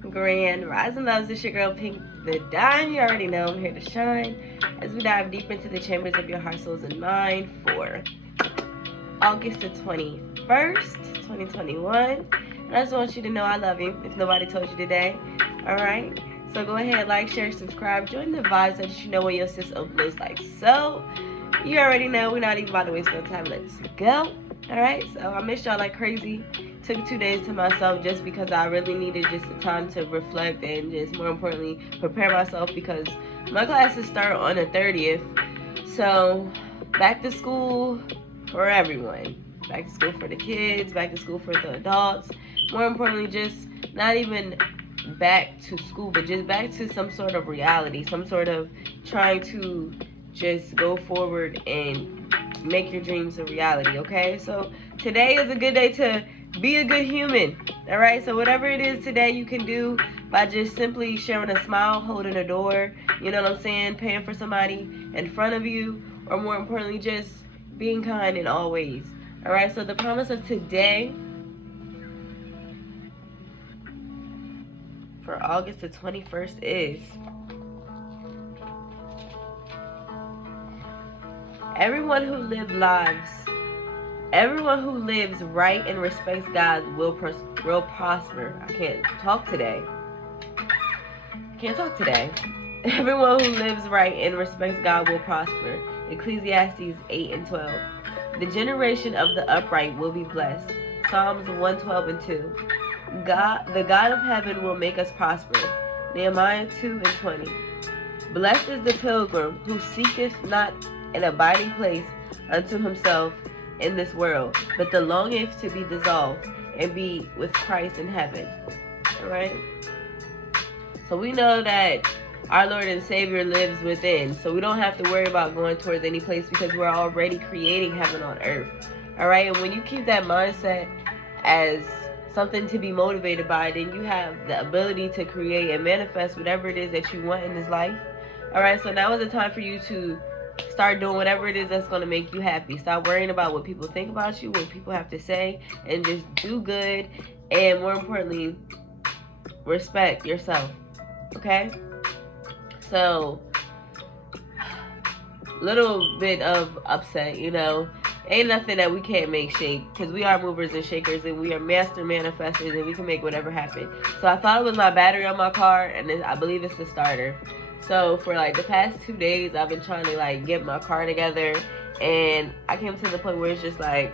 Grand Rising Loves, it's your girl Pink the Dime. You already know I'm here to shine as we dive deeper into the chambers of your heart, souls, and mind for August the 21st, 2021. And I just want you to know I love you, if nobody told you today. Alright? So go ahead, like, share, subscribe, join the vibes so that you know when your sis uploads like so. You already know we're not even about to waste no time. Let's go. Alright, so I missed y'all like crazy. Took 2 days to myself just because I really needed just the time to reflect and just more importantly prepare myself because my classes start on the 30th. So back to school for everyone. Back to school for the kids, back to school for the adults. More importantly, just not even back to school, but just back to some sort of reality, some sort of trying to just go forward and make your dreams a reality, okay? So today is a good day to be a good human, all right? So whatever it is today you can do by just simply sharing a smile, holding a door, you know what I'm saying, paying for somebody in front of you, or more importantly, just being kind in all ways, all right? So the promise of today for August the 21st is everyone who lives right and respects God will prosper. I can't talk today. Everyone who lives right and respects God will prosper. Ecclesiastes 8:12. The generation of the upright will be blessed. Psalms 112:2. The God of heaven will make us prosper. Nehemiah 2:20. Blessed is the pilgrim who seeketh not an abiding place unto himself in this world, but the longeth to be dissolved and be with Christ in heaven. Alright? So we know that our Lord and Savior lives within, so we don't have to worry about going towards any place because we're already creating heaven on earth. Alright? And when you keep that mindset as something to be motivated by, then you have the ability to create and manifest whatever it is that you want in this life. Alright, so now is the time for you to start doing whatever it is that's going to make you happy. Stop worrying about what people think about you, what people have to say, and just do good, and more importantly, respect yourself. Okay? So, little bit of upset, you know. Ain't nothing that we can't make shake, because we are movers and shakers, and we are master manifestors, and we can make whatever happen. So I thought it was my battery on my car, and I believe it's the starter. So for like the past 2 days, I've been trying to like get my car together, and I came to the point where it's just like,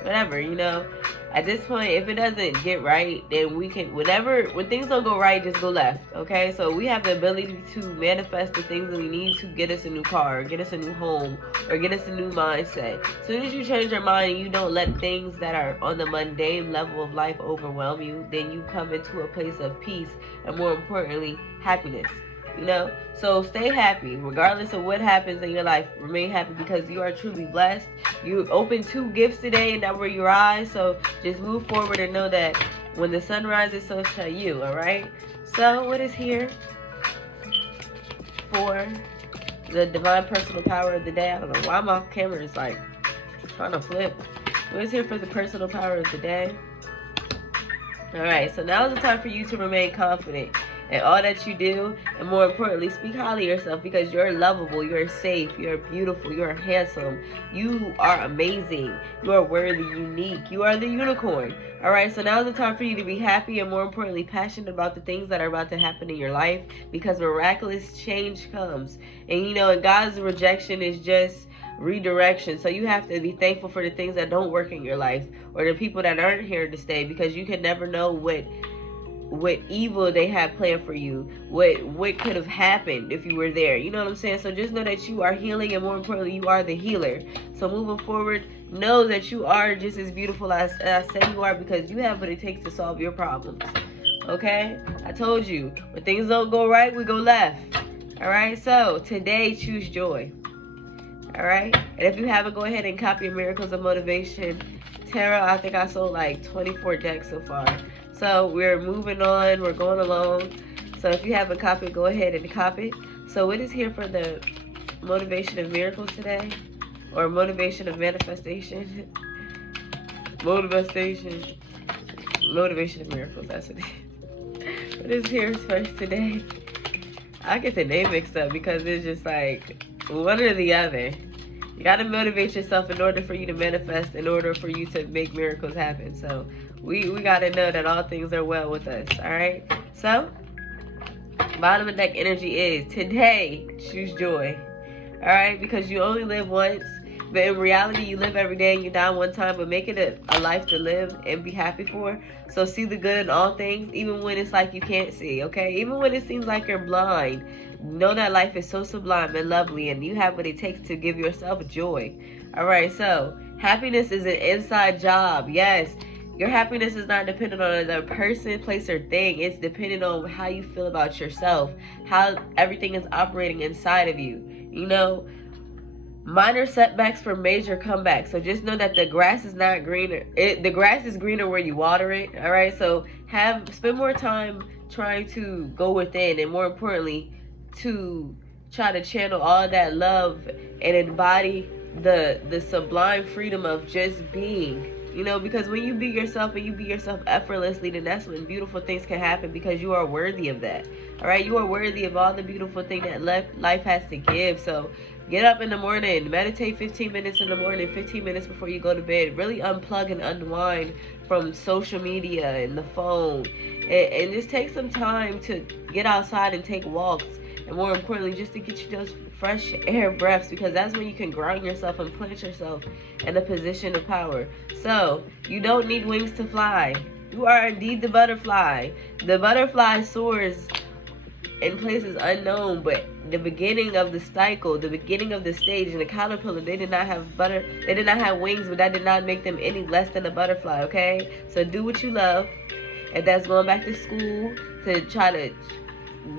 whatever, you know. At this point, if it doesn't get right, then we can, when things don't go right, just go left, okay? So we have the ability to manifest the things that we need to get us a new car, or get us a new home, or get us a new mindset. As soon as you change your mind and you don't let things that are on the mundane level of life overwhelm you, then you come into a place of peace and, more importantly, happiness. You know, so stay happy regardless of what happens in your life. Remain happy because you are truly blessed. You opened 2 gifts today and that were your eyes. So just move forward and know that when the sun rises, so shall you. All right. So what is here for the divine personal power of the day? I don't know why my camera is like trying to flip. What is here for the personal power of the day? All right. So now is the time for you to remain confident and all that you do, and more importantly, speak highly of yourself because you're lovable, you're safe, you're beautiful, you're handsome, you are amazing, you are worthy, unique, you are the unicorn. Alright, so now is the time for you to be happy and, more importantly, passionate about the things that are about to happen in your life, because miraculous change comes. And you know, and God's rejection is just redirection. So you have to be thankful for the things that don't work in your life, or the people that aren't here to stay, because you can never know what evil they have planned for you, what could have happened if you were there. You know what I'm saying? So just know that you are healing, and more importantly, you are the healer. So moving forward, know that you are just as beautiful as I say you are, because you have what it takes to solve your problems. Okay? I told you, when things don't go right, we go left. Alright? So today, choose joy. Alright? And if you haven't, go ahead and copy Miracles of Motivation Tarot. I think I sold like 24 decks so far. So we're moving on, we're going along. So if you haven't copied, go ahead and copy. So what is here for the motivation of miracles today? Or motivation of manifestation? Motivation of miracles, that's what it is. What is here first today? I get the name mixed up because it's just like one or the other. You gotta motivate yourself in order for you to manifest, in order for you to make miracles happen. So we gotta know that all things are well with us. All right. So bottom of deck energy is today. Choose joy. All right, because you only live once. But in reality, you live every day and you die one time, but make it a life to live and be happy for. So see the good in all things, even when it's like you can't see, okay? Even when it seems like you're blind, know that life is so sublime and lovely and you have what it takes to give yourself joy. All right, so happiness is an inside job. Yes, your happiness is not dependent on another person, place, or thing. It's dependent on how you feel about yourself, how everything is operating inside of you, you know? Minor setbacks for major comebacks. So just know that the grass is not greener. The grass is greener where you water it. All right. So spend more time trying to go within, and more importantly, to try to channel all that love and embody the sublime freedom of just being. You know, because when you be yourself and you be yourself effortlessly, then that's when beautiful things can happen, because you are worthy of that. All right. You are worthy of all the beautiful thing that life has to give. So get up in the morning, meditate 15 minutes in the morning, 15 minutes before you go to bed. Really unplug and unwind from social media and the phone. And just take some time to get outside and take walks. And more importantly, just to get you those fresh air breaths, because that's when you can ground yourself and plant yourself in a position of power. So you don't need wings to fly. You are indeed the butterfly. The butterfly soars in places unknown, but the beginning of the cycle, the beginning of the stage, and the caterpillar, they did not have wings, but that did not make them any less than a butterfly. Okay, so do what you love. If that's going back to school to try to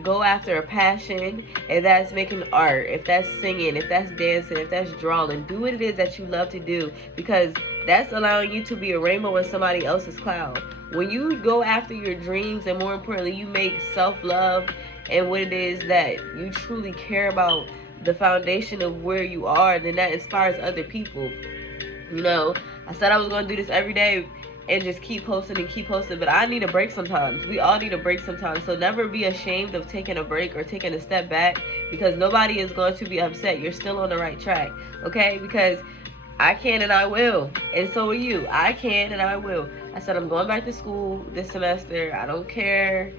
go after a passion, if that's making art, if that's singing, if that's dancing, if that's drawing, do what it is that you love to do, because that's allowing you to be a rainbow in somebody else's cloud. When you go after your dreams, and more importantly, you make self-love and what it is that you truly care about, the foundation of where you are, then that inspires other people. You know, I said I was going to do this every day and just keep posting, but I need a break sometimes. We all need a break sometimes. So never be ashamed of taking a break or taking a step back, because nobody is going to be upset. You're still on the right track, okay? Because I can and I will, and so are you. I can and I will. I said I'm going back to school this semester. I don't care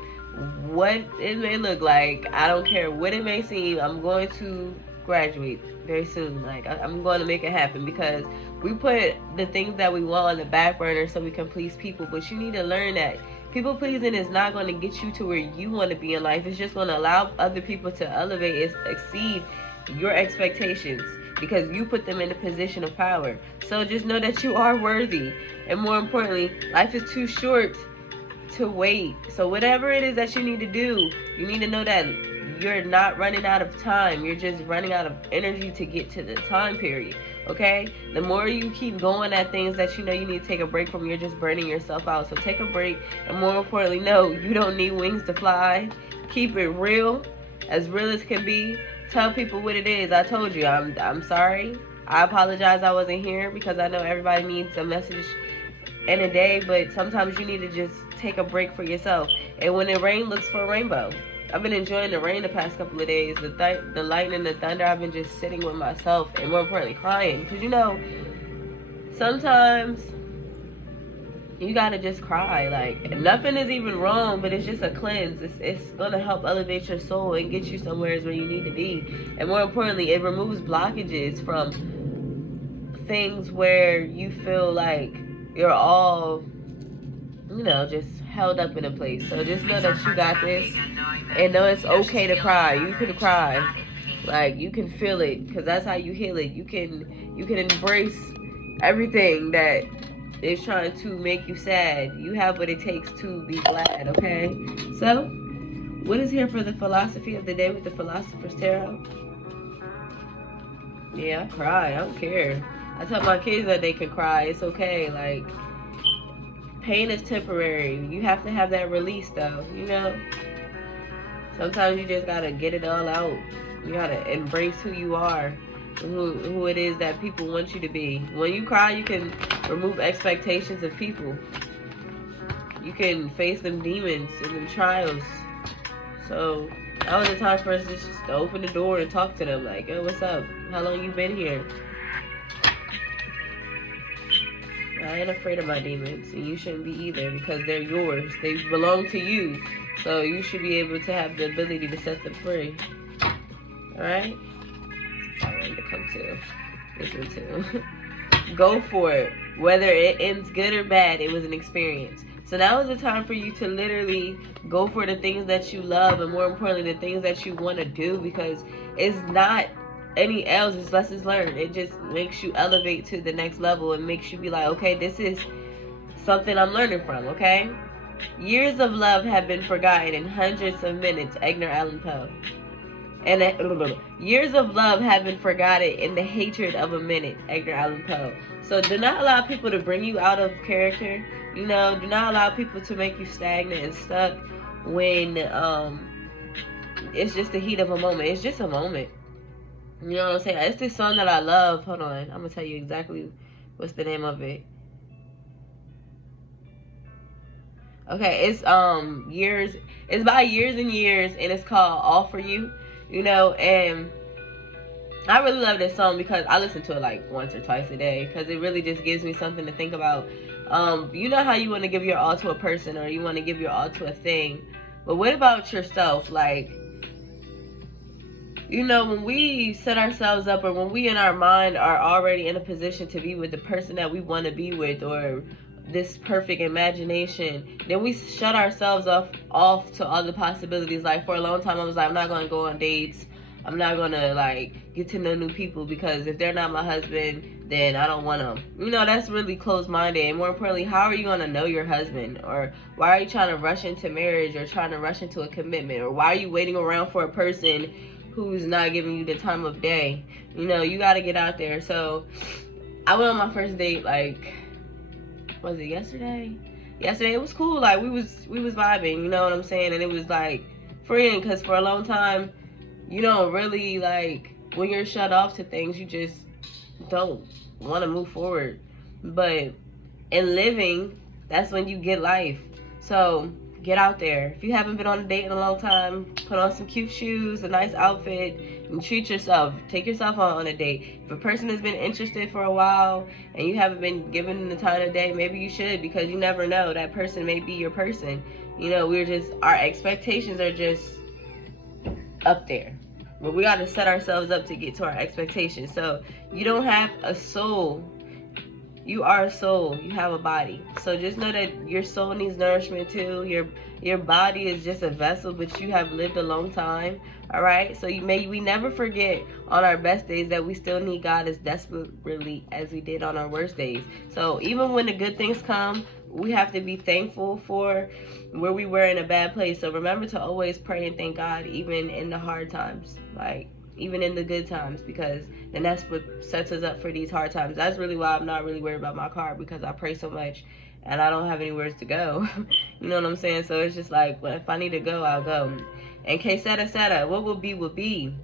what it may look like. I don't care what it may seem. I'm going to graduate very soon. Like, I'm going to make it happen, because we put the things that we want on the back burner so we can please people. But you need to learn that people pleasing is not going to get you to where you want to be in life. It's just going to allow other people to elevate and exceed your expectations, because you put them in a position of power. So just know that you are worthy, and more importantly, life is too short to wait. So whatever it is that you need to do, you need to know that you're not running out of time. You're just running out of energy to get to the time period, okay? The more you keep going at things that you know you need to take a break from, you're just burning yourself out. So take a break, and more importantly, no, you don't need wings to fly. Keep it real as can be. Tell people what it is. I told you, I'm sorry. I apologize I wasn't here, because I know everybody needs a message in a day, but sometimes you need to just take a break for yourself. And when it rains, look for a rainbow. I've been enjoying the rain the past couple of days. The lightning, the thunder. I've been just sitting with myself, and more importantly, crying. Because, you know, sometimes you gotta just cry. Like, nothing is even wrong, but it's just a cleanse. It's gonna help elevate your soul and get you somewhere where you need to be. And more importantly, it removes blockages from things where you feel like you're all, you know, just held up in a place. So just know that you got this, and know it's okay to cry. You can cry, like, you can feel it, because that's how you heal it. You can embrace everything that is trying to make you sad. You have what it takes to be glad, okay? So what is here for the philosophy of the day with the Philosopher's Tarot? Yeah, I cry. I don't care. I tell my kids that they can cry. It's okay. Like, pain is temporary. You have to have that release, though, you know? Sometimes you just gotta get it all out. You gotta embrace who you are, who it is that people want you to be. When you cry, you can remove expectations of people. you can face them demons and them trials. So that was the time for us to just open the door and talk to them. Like, hey, what's up? How long you been here? I ain't afraid of my demons, and you shouldn't be either, because they're yours. They belong to you. So you should be able to have the ability to set them free. Alright? I wanted to come to this one too. Go for it. Whether it ends good or bad, it was an experience. So now is the time for you to literally go for the things that you love, and more importantly, the things that you want to do, because it's not any else, it's lessons learned. It just makes you elevate to the next level and makes you be like, okay, this is something I'm learning from, okay? Years of love have been forgotten in hundreds of minutes, Edgar Allan Poe. And years of love have been forgotten in the hatred of a minute, Edgar Allan Poe. So do not allow people to bring you out of character. You know, do not allow people to make you stagnant and stuck when it's just the heat of a moment. It's just a moment. You know what I'm saying? It's this song that I love. Hold on. I'm going to tell you exactly what's the name of it. Okay, it's years. It's by Years and Years, and it's called All For You. You know, and I really love this song because I listen to it like once or twice a day, because it really just gives me something to think about. You know how you want to give your all to a person, or you want to give your all to a thing, but what about yourself? Like, you know, when we set ourselves up, or when we in our mind are already in a position to be with the person that we want to be with, or this perfect imagination, then we shut ourselves off to all the possibilities. Like, for a long time I was like, I'm not going to go on dates, I'm not going to like get to know new people, because if they're not my husband, then I don't want them. You know, that's really closed-minded. And more importantly, how are you going to know your husband? Or why are you trying to rush into marriage, or trying to rush into a commitment? Or why are you waiting around for a person who's not giving you the time of day? You know, you got to get out there. So I went on my first date, like, was it yesterday? Yesterday. It was cool. Like, we was vibing, you know what I'm saying? And it was like freeing, because for a long time, you don't really, like, when you're shut off to things, you just don't want to move forward. But in living, that's when you get life. So get out there. If you haven't been on a date in a long time, put on some cute shoes, a nice outfit, and treat yourself. Take yourself on a date. If a person has been interested for a while and you haven't been given the time of day, maybe you should, because you never know. That person may be your person. You know, our expectations are just up there. But we got to set ourselves up to get to our expectations. So you don't have a soul. You are a soul. You have a body. So just know that your soul needs nourishment too. Your body is just a vessel, but you have lived a long time. All right. So we never forget on our best days that we still need God as desperately as we did on our worst days. So even when the good things come, we have to be thankful for where we were in a bad place. So remember to always pray and thank God, even in the hard times, like even in the good times, because then that's what sets us up for these hard times. That's really why I'm not really worried about my car, because I pray so much and I don't have anywhere to go. You know what I'm saying? So it's just like, well, if I need to go, I'll go. And Cashapp, what will be, will be.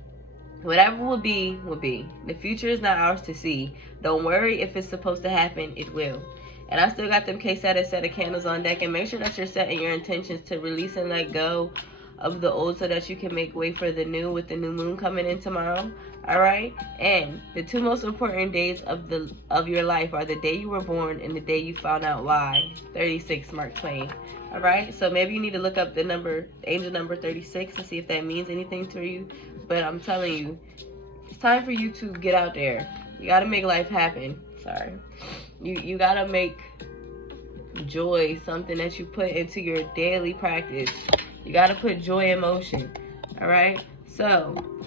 Whatever will be, will be. The future is not ours to see. Don't worry if it's supposed to happen, it will. And I still got them Cashapp candles on deck. And make sure that you're setting your intentions to release and let go of the old, so that you can make way for the new, with the new moon coming in tomorrow. All right. And the two most important days of your life are the day you were born and the day you found out why. 36, Mark Twain. All right. So maybe you need to look up the number, angel number 36, and see if that means anything to you. But I'm telling you, it's time for you to get out there. You got to make life happen. Sorry. You got to make joy something that you put into your daily practice. You got to put joy in motion. All right. So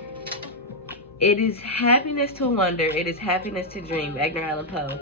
it is happiness to wonder. It is happiness to dream. Edgar Allan Poe.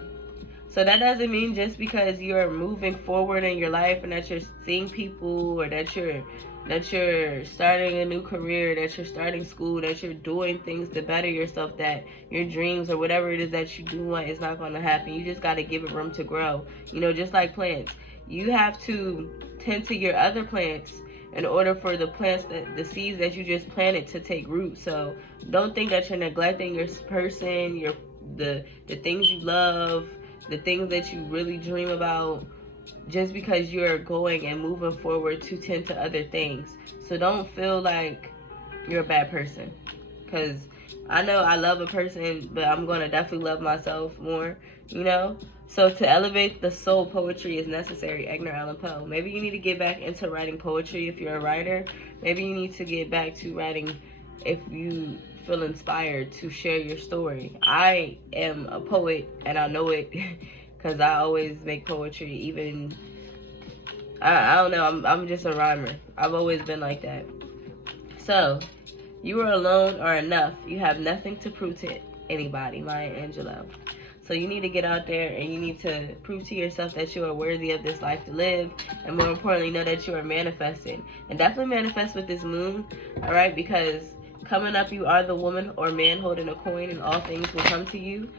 So that doesn't mean just because you're moving forward in your life and that you're seeing people, or that you're starting a new career, that you're starting school, that you're doing things to better yourself, that your dreams or whatever it is that you do want is not going to happen. You just got to give it room to grow. You know, just like plants. You have to tend to your other plants in order for the plants, the seeds that you just planted, to take root. So don't think that you're neglecting your person, the things you love, the things that you really dream about, just because you're going and moving forward to tend to other things. So don't feel like you're a bad person, because I know I love a person, but I'm going to definitely love myself more, you know? So to elevate the soul, poetry is necessary. Edgar Allan Poe. Maybe you need to get back into writing poetry if you're a writer. Maybe you need to get back to writing if you feel inspired to share your story. I am a poet, and I know it because I always make poetry. Even I don't know, I'm just a rhymer. I've always been like that. So you are alone or enough. You have nothing to prove to anybody. Maya Angelou. So you need to get out there and you need to prove to yourself that you are worthy of this life to live. And more importantly, know that you are manifesting. And definitely manifest with this moon, all right? Because coming up, you are the woman or man holding a coin, and all things will come to you.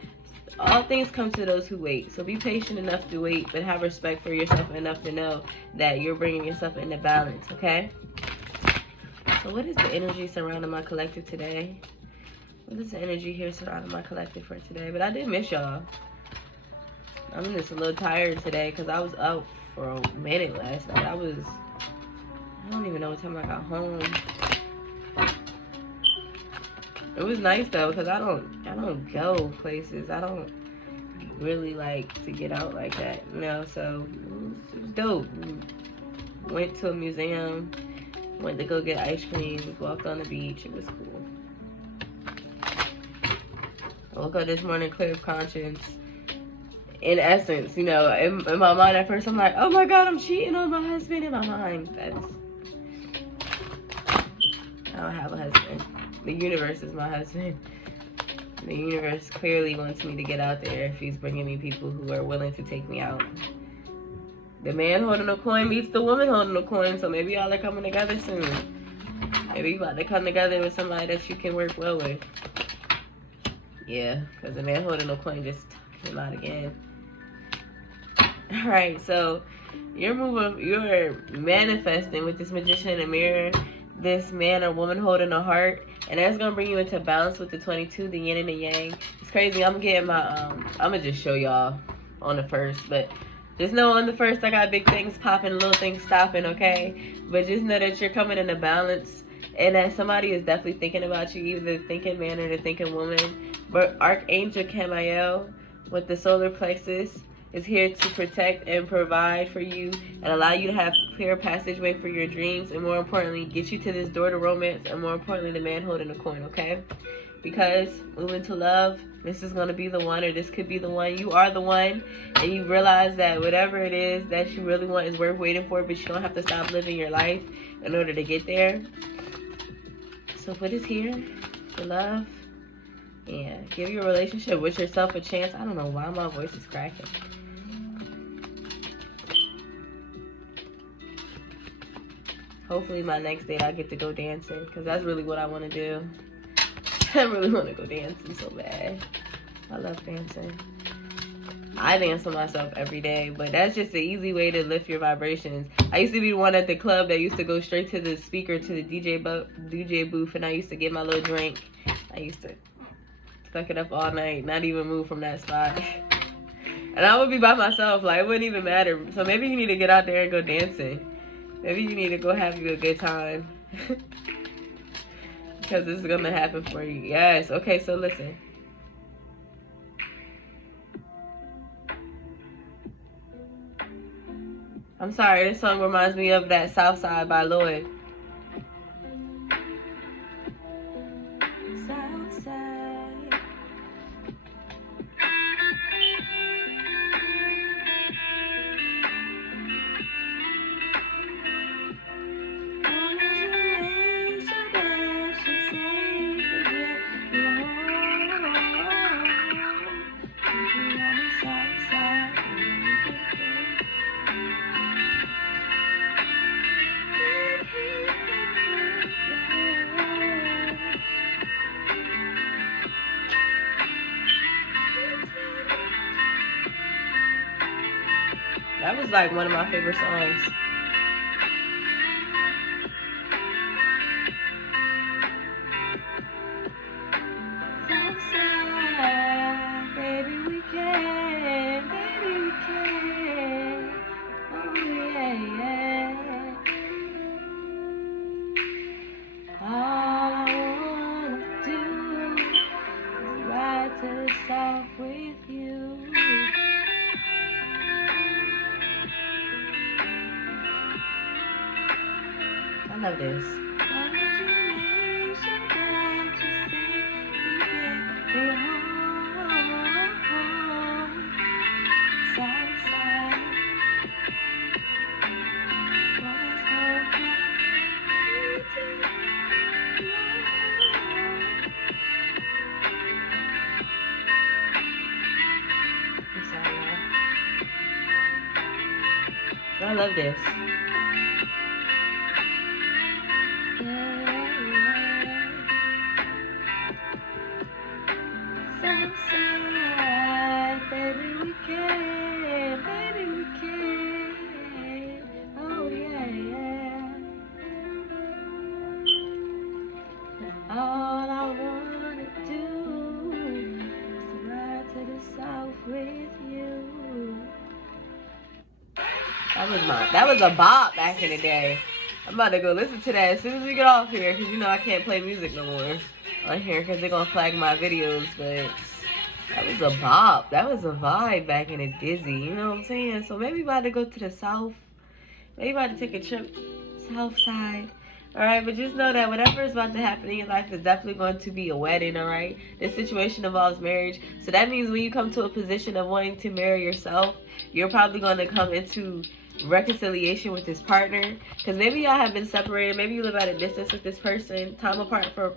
All things come to those who wait. So be patient enough to wait, but have respect for yourself enough to know that you're bringing yourself into balance, okay? So what is the energy surrounding my collective today? What is the energy here surrounding my collective for today? But I did miss y'all. I'm just a little tired today because I was out for a minute last night. I don't even know what time I got home. It was nice though, because I don't go places. I don't really like to get out like that, you know, so it was dope. Went to a museum, went to go get ice cream, walked on the beach. It was cool. I woke up this morning clear of conscience. In essence, you know, in my mind at first, I'm like, oh my God, I'm cheating on my husband. In my mind, I don't have a husband. The universe is my husband. The universe clearly wants me to get out there if he's bringing me people who are willing to take me out. The man holding a coin meets the woman holding a coin, so maybe y'all are coming together soon. Maybe you about to come together with somebody that you can work well with. Yeah, because the man holding a coin just came out again. Alright, so you're manifesting with this Magician in the mirror, this man or woman holding a heart, and that's gonna bring you into balance with the 22, the yin and the yang. It's crazy. I'm getting my I'm gonna just show y'all on the first, but just know on the first I got big things popping, little things stopping, okay? But just know that you're coming into balance, and that somebody is definitely thinking about you, either the thinking man or the thinking woman. But Archangel Camael with the solar plexus is here to protect and provide for you and allow you to have clear passageway for your dreams, and more importantly, get you to this door to romance, and more importantly, the man holding a coin, okay? Because moving to love, this is going to be the one, or this could be the one. You are the one, and you realize that whatever it is that you really want is worth waiting for, but you don't have to stop living your life in order to get there. So what is here for love? Yeah, give your relationship with yourself a chance. I don't know why my voice is cracking. Hopefully my next date I get to go dancing, because that's really what I want to do. I really want to go dancing so bad. I love dancing. I dance with myself every day, but that's just the easy way to lift your vibrations. I used to be the one at the club that used to go straight to the speaker, to the DJ booth, and I used to get my little drink. I used to suck it up all night, not even move from that spot. And I would be by myself, like it wouldn't even matter. So maybe you need to get out there and go dancing. Maybe you need to go have you a good time. Because this is going to happen for you. Yes. Okay, so listen. I'm sorry, this song reminds me of that Southside by Lloyd. Southside. That was like one of my favorite songs. Southside, baby we can, baby we can. love this. I love this. Southside, baby, we can, baby, we can. Oh yeah, yeah. All I wanna do is ride to the south with you. That was a bop back in the day. I'm about to go listen to that as soon as we get off here, because you know I can't play music no more on here because they're gonna flag my videos. But that was a bop. That was a vibe back in the dizzy. You know what I'm saying? So maybe about to go to the south. Maybe about to take a trip south side. Alright, but just know that whatever is about to happen in your life is definitely going to be a wedding, alright? This situation involves marriage. So that means when you come to a position of wanting to marry yourself, you're probably going to come into reconciliation with this partner. Because maybe y'all have been separated. Maybe you live at a distance with this person. Time apart from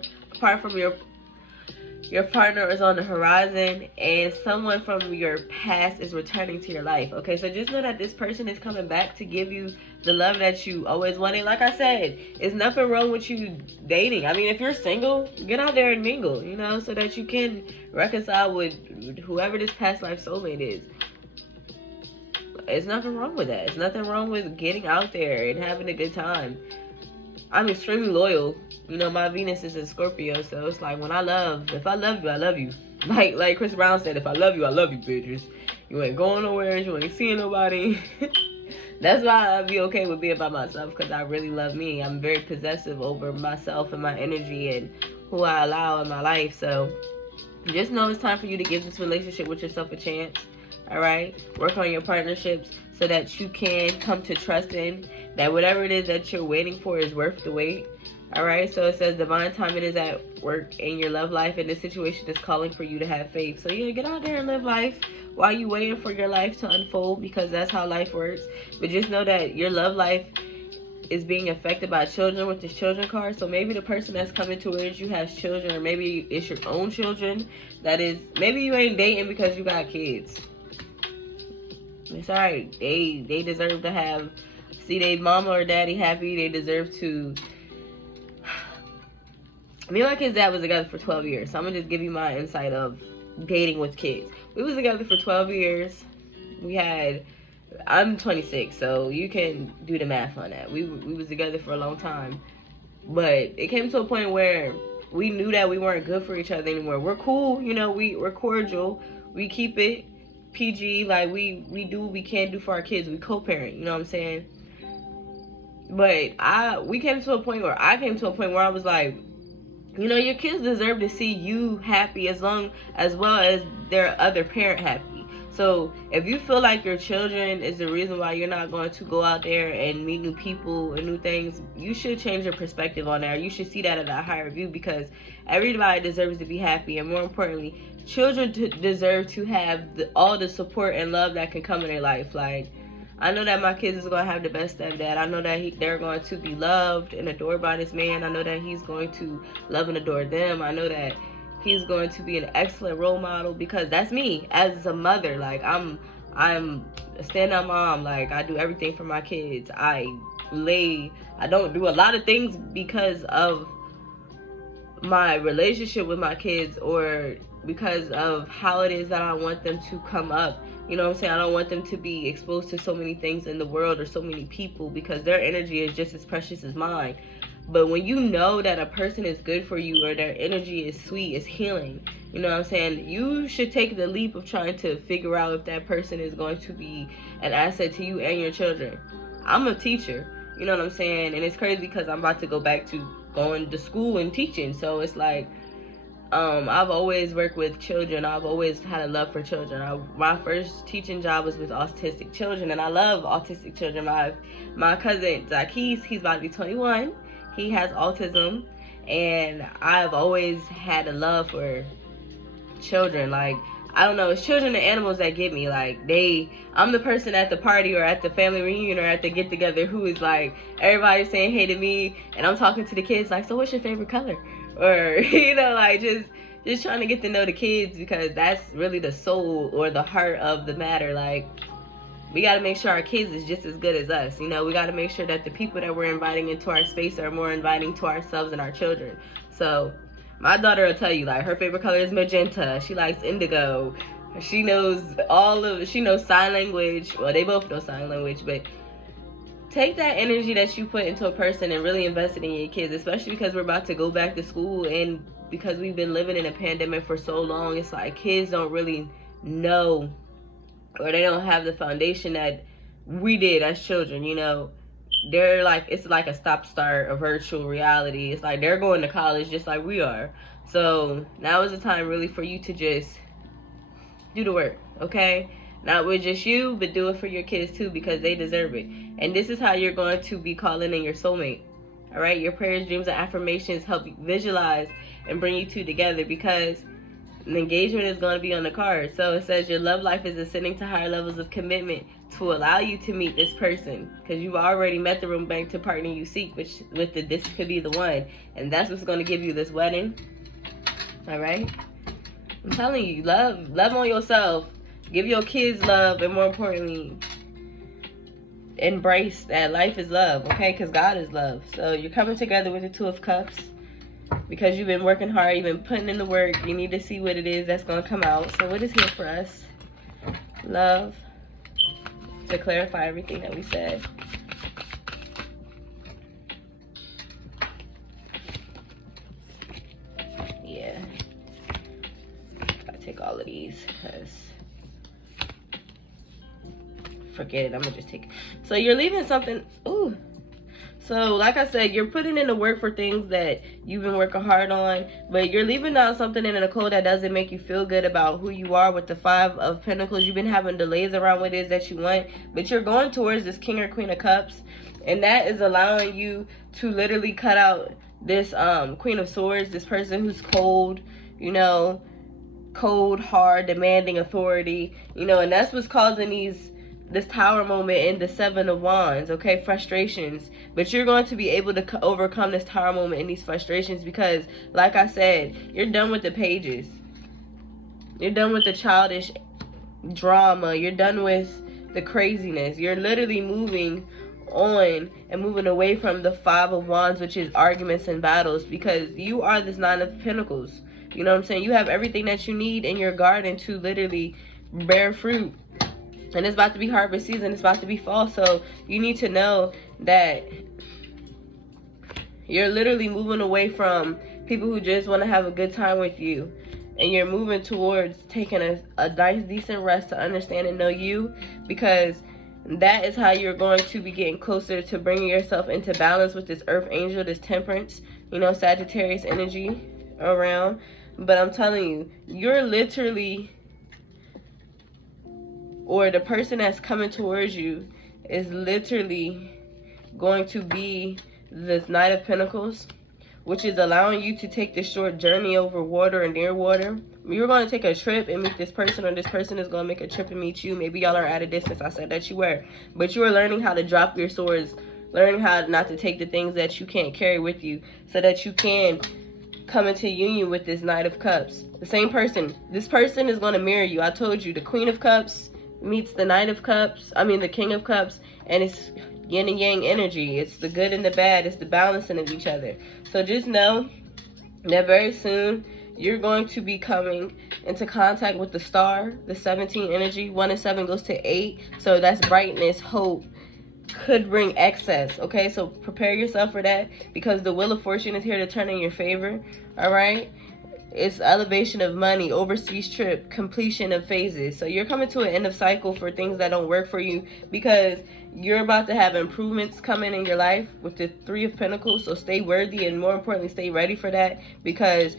your partner is on the horizon, and someone from your past is returning to your life. Okay, so just know that this person is coming back to give you the love that you always wanted. Like I said, there's nothing wrong with you dating. I mean, if you're single, get out there and mingle, you know, so that you can reconcile with whoever this past life soulmate is. There's nothing wrong with that. There's nothing wrong with getting out there and having a good time. I'm extremely loyal. You know, my Venus is in Scorpio, so it's like if I love you, I love you. Like Chris Brown said, if I love you, bitches. You ain't going nowhere, you ain't seeing nobody. That's why I be okay with being by myself, because I really love me. I'm very possessive over myself and my energy and who I allow in my life. So just know it's time for you to give this relationship with yourself a chance. Alright? Work on your partnerships so that you can come to trusting that whatever it is that you're waiting for is worth the wait. Alright? So it says divine timing is at work in your love life, and this situation is calling for you to have faith. So yeah, get out there and live life while you waiting for your life to unfold, because that's how life works. But just know that your love life is being affected by children with this children card. So maybe the person that's coming towards you has children, or maybe it's your own children. That is, maybe you ain't dating because you got kids. It's alright. They deserve to see their mama or daddy happy. They deserve to. Me and my kid's dad was together for 12 years. So I'm gonna just give you my insight of dating with kids. We was together for 12 years. I'm 26, so you can do the math on that. We was together for a long time. But it came to a point where we knew that we weren't good for each other anymore. We're cool, you know, we're cordial. We keep it PG, like we do what we can do for our kids. We co-parent, you know what I'm saying? But I came to a point where I was like, you know, your kids deserve to see you happy as well as their other parent happy. So if you feel like your children is the reason why you're not going to go out there and meet new people and new things, you should change your perspective on that. You should see that at a higher view, because everybody deserves to be happy, and more importantly, children deserve to have all the support and love that can come in their life. Like, I know that my kids is going to have the best stepdad. I know that they're going to be loved and adored by this man. I know that he's going to love and adore them. I know that he's going to be an excellent role model, because that's me as a mother. Like, I'm a stand-up mom. Like, I do everything for my kids. I don't do a lot of things because of my relationship with my kids, or because of how it is that I want them to come up. You know what I'm saying? I don't want them to be exposed to so many things in the world or so many people, because their energy is just as precious as mine. But when you know that a person is good for you, or their energy is sweet, is healing, you know what I'm saying, you should take the leap of trying to figure out if that person is going to be an asset to you and your children. I'm a teacher, you know what I'm saying? And it's crazy because I'm about to go back to going to school and teaching. So it's like, I've always worked with children. I've always had a love for children. My first teaching job was with autistic children, and I love autistic children. My cousin Zackees, he's about to be 21. He has autism, and I've always had a love for children. Like, I don't know, it's children and animals that get me. Like, I'm the person at the party or at the family reunion or at the get together who is like, everybody's saying hey to me, and I'm talking to the kids like, so what's your favorite color? Or, you know, like, just trying to get to know the kids, because that's really the soul or the heart of the matter. Like, we got to make sure our kids is just as good as us. You know, we got to make sure that the people that we're inviting into our space are more inviting to ourselves and our children. So my daughter will tell you, like, her favorite color is magenta. She likes indigo. She knows she knows sign language. Well, they both know sign language, but take that energy that you put into a person and really invest it in your kids, especially because we're about to go back to school, and because we've been living in a pandemic for so long. It's like kids don't really know, or they don't have the foundation that we did as children. You know, they're like, it's like a stop-start, a virtual reality. It's like they're going to college just like we are. So now is the time really for you to just do the work, okay? Not with just you, but do it for your kids too, because they deserve it. And this is how you're going to be calling in your soulmate. All right, your prayers, dreams, and affirmations help you visualize and bring you two together, because an engagement is going to be on the card. So it says your love life is ascending to higher levels of commitment to allow you to meet this person, because you've already met the romantic partner you seek, which with this could be the one, and that's what's going to give you this wedding. All right, I'm telling you, love on yourself, give your kids love, and more importantly, embrace that life is love, okay? Because God is love. So you're coming together with the Two of Cups because you've been working hard, you've been putting in the work. You need to see what it is that's going to come out. So what is here for us? Love. To clarify everything that we said. Yeah. Gotta take all of these because forget it. I'm gonna just take it. So you're leaving something. Ooh. So like I said, you're putting in the work for things that you've been working hard on, but you're leaving out something in a code that doesn't make you feel good about who you are with the Five of Pentacles. You've been having delays around what it is that you want, but you're going towards this King or Queen of Cups, and that is allowing you to literally cut out this Queen of Swords, this person who's cold, you know, cold, hard, demanding authority, you know, and that's what's causing this Tower moment and the Seven of Wands, okay? Frustrations. But you're going to be able to overcome this Tower moment and these frustrations, because, like I said, you're done with the pages. You're done with the childish drama. You're done with the craziness. You're literally moving on and moving away from the Five of Wands, which is arguments and battles, because you are this Nine of Pentacles. You know what I'm saying? You have everything that you need in your garden to literally bear fruit. And it's about to be harvest season. It's about to be fall. So you need to know that you're literally moving away from people who just want to have a good time with you. And you're moving towards taking a nice, decent rest to understand and know you. Because that is how you're going to be getting closer to bringing yourself into balance with this Earth Angel, this Temperance, you know, Sagittarius energy around. But I'm telling you, you're literally... or the person that's coming towards you is literally going to be this Knight of Pentacles, which is allowing you to take this short journey over water and near water. You're going to take a trip and meet this person, or this person is going to make a trip and meet you. Maybe y'all are at a distance. I said that you were. But you are learning how to drop your swords, learning how not to take the things that you can't carry with you, so that you can come into union with this Knight of Cups. The same person. This person is going to mirror you. I told you, the Queen of Cups meets the Knight of Cups, I mean the King of Cups, and it's yin and yang energy. It's the good and the bad. It's the balancing of each other. So just know that very soon you're going to be coming into contact with the star, the 17 energy. 1 and 7 goes to 8, so that's brightness, hope, could bring excess, okay? So prepare yourself for that, because the Wheel of Fortune is here to turn in your favor. All right, it's elevation of money, overseas trip, completion of phases. So you're coming to an end of cycle for things that don't work for you, because you're about to have improvements coming in your life with the Three of Pentacles. So stay worthy, and more importantly, stay ready for that, because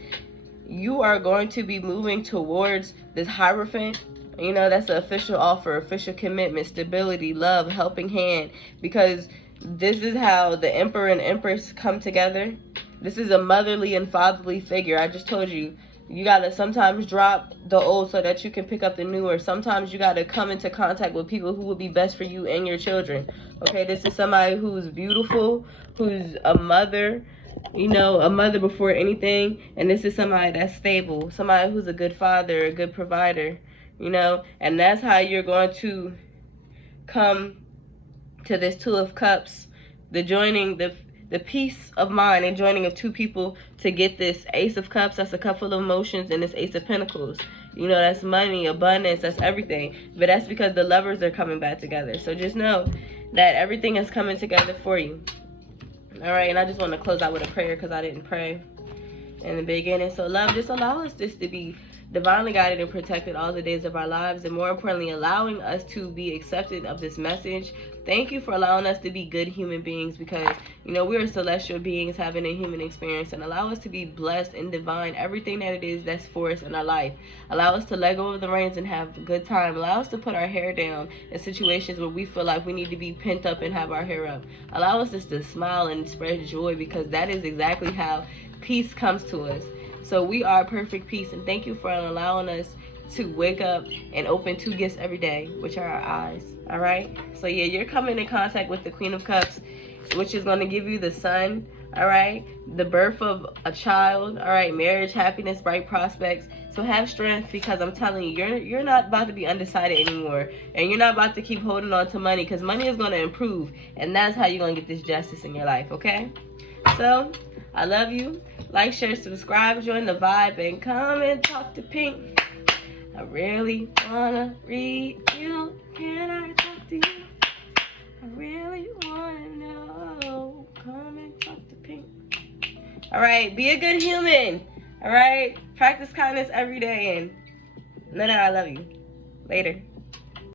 you are going to be moving towards this Hierophant. You know, that's an official offer, official commitment, stability, love, helping hand, because This is how the Emperor and Empress come together. This is a motherly and fatherly figure. I just told you, you gotta sometimes drop the old so that you can pick up the new, or sometimes you gotta come into contact with people who will be best for you and your children. Okay, this is somebody who's beautiful, who's a mother, you know, a mother before anything. And this is somebody that's stable, somebody who's a good father, a good provider, you know. And that's how you're going to come to this Two of Cups, the joining, the peace of mind and joining of two people to get this Ace of Cups. That's a cup full of emotions, and this Ace of Pentacles. You know, that's money, abundance, that's everything. But that's because the lovers are coming back together. So just know that everything is coming together for you. All right, and I just want to close out with a prayer because I didn't pray in the beginning. So love, just allow us just to be divinely guided and protected all the days of our lives, and more importantly, allowing us to be accepted of this message. Thank you for allowing us to be good human beings, because, you know, we are celestial beings having a human experience, and allow us to be blessed and divine, everything that it is that's for us in our life. Allow us to let go of the reins and have a good time. Allow us to put our hair down in situations where we feel like we need to be pent up and have our hair up. Allow us just to smile and spread joy, because that is exactly how peace comes to us. So we are perfect peace, and thank you for allowing us to wake up and open 2 gifts every day, which are our eyes. All right, so yeah, you're coming in contact with the Queen of Cups, which is going to give you the Sun. All right, the birth of a child. All right, marriage, happiness, bright prospects. So have strength, because I'm telling you, you're not about to be undecided anymore, and you're not about to keep holding on to money, because money is going to improve, and that's how you're going to get this justice in your life. Okay, so I love you. Like, share, subscribe, join the vibe, and come and talk to Pink. I really wanna read you. Can I talk to you? I really wanna know. Come and talk to Pink. All right, be a good human. All right, practice kindness every day, and know that I love you. Later.